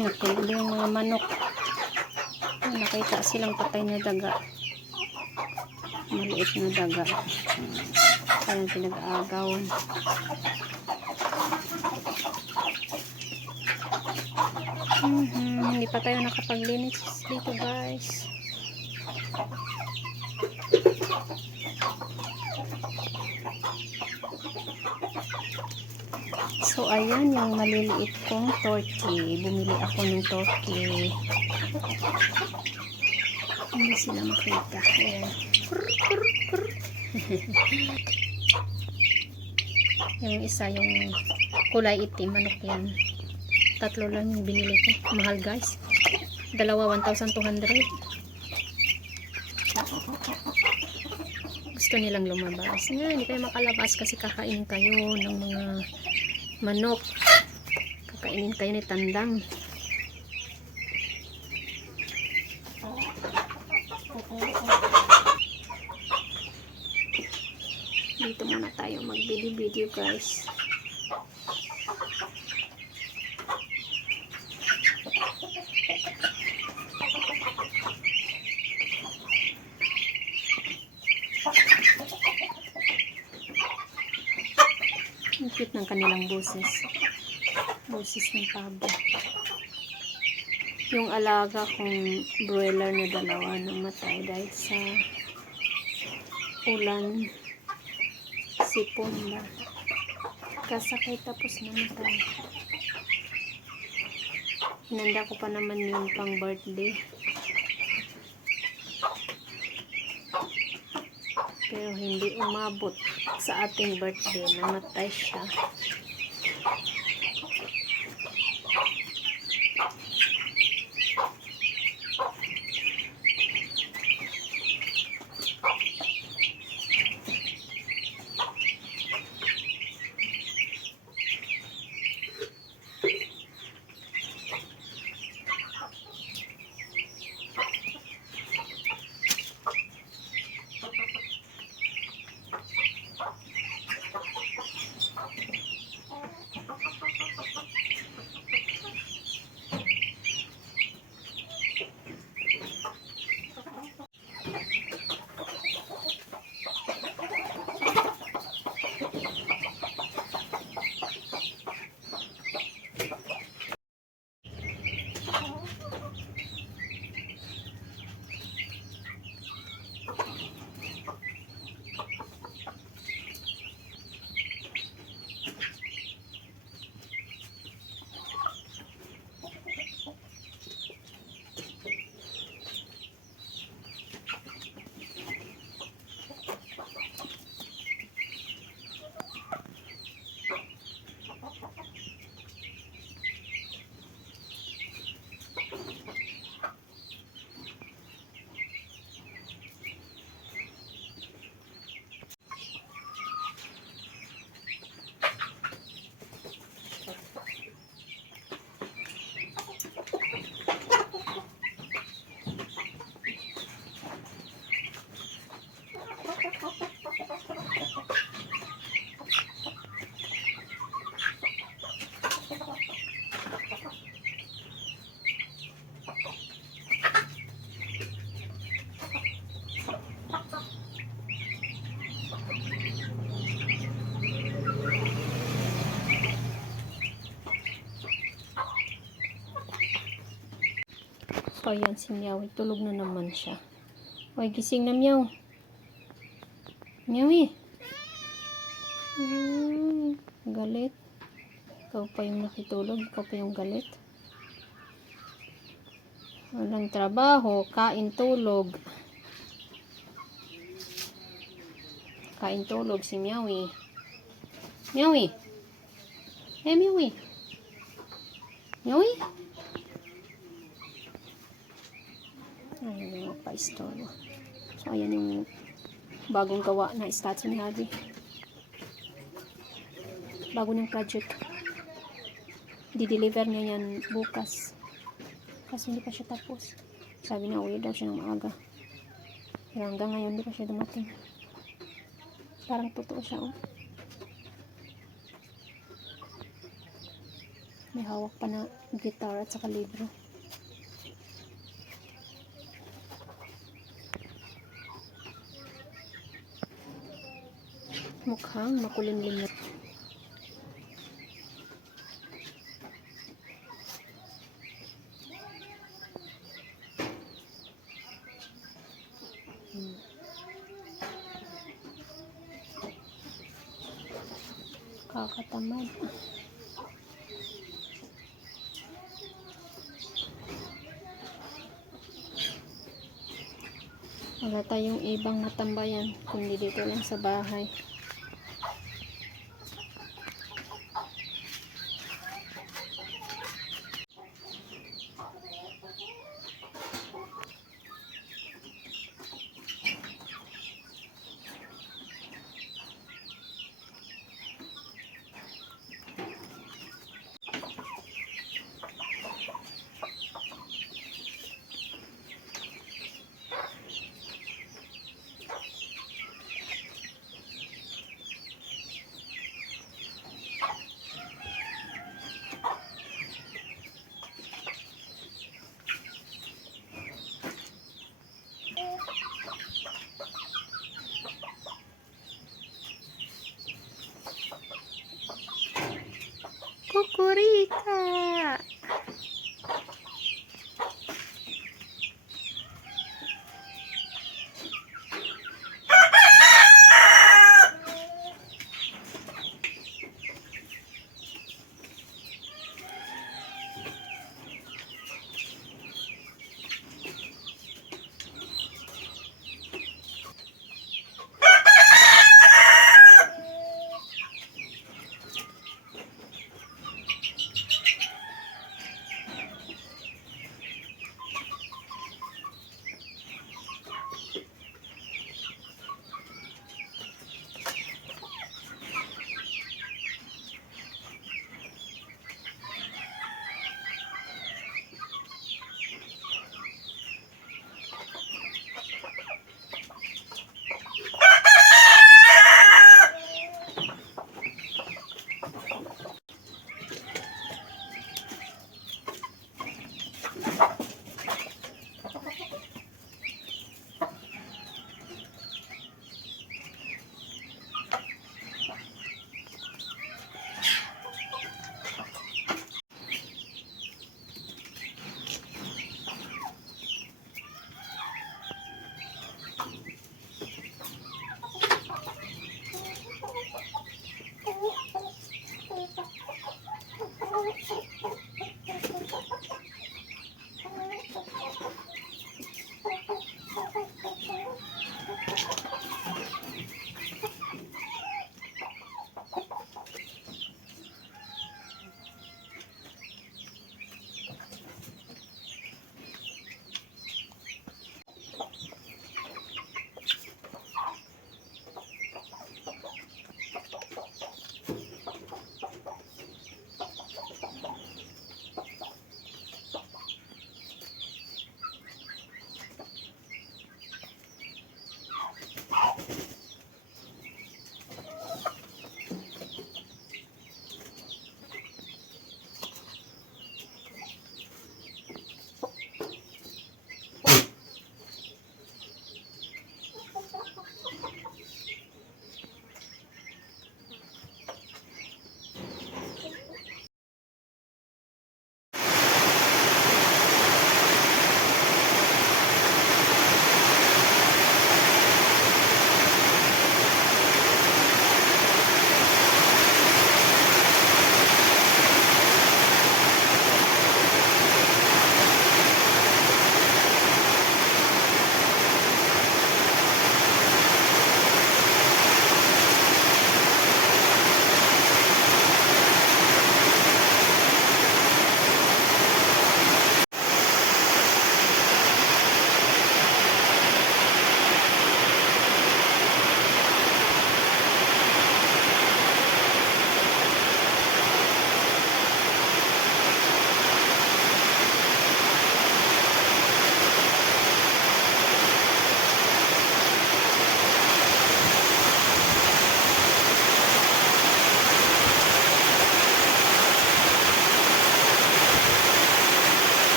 Nakulog yung mga manok. Nakita silang patay na daga. Maliit na daga. Kaya pinag-aagawan. Hindi pa tayo nakapaglinis dito, guys. So, ayan yung maliliit kong turkey. Bumili ako ng turkey. Hindi sila makita. Ayan. Yung isa, yung kulay itim, manok yan. 3 lang yung binili ko. Mahal, guys. Dalawa, 1,200. Gusto nilang lumabas. Hindi kayo makalabas kasi kakainin kayo ng mga manok. Kakainin kayo ni Tandang. Dito muna tayo mag-video guys. Ang cute ng kanilang boses. Boses ng pabo. Yung alaga kong broiler na dalawa namatay dahil sa ulan. Sipon ba? Kasakay tapos namatay. Hinanda ko pa naman yung pang birthday. Pero hindi umabot sa ating birthday. Namatay siya. So, ayan si Meow. Tulog na naman siya. Hoy, gising na Meow. Meowie. Galit. Ikaw pa yung nakitulog. Ikaw pa yung galit. Walang trabaho. Kain, tulog. Kain, tulog si Meowie. Meowie. Hey, Meowie. Meowie. Ayan yung pa-store. So, ayan yung bagong gawa na statue ni Harvey. Bago ng project. Di-deliver niya yan bukas. Kasi hindi pa siya tapos. Sabi na, uwi daw siya ng maaga. Pero hanggang ngayon, hindi pa siya dumating. Parang totoo siya, oh. May hawak pa na guitar at saka libro. Mukhang makulimlim. Kakatamad. Wala tayong ibang matambayan kundi dito lang sa bahay.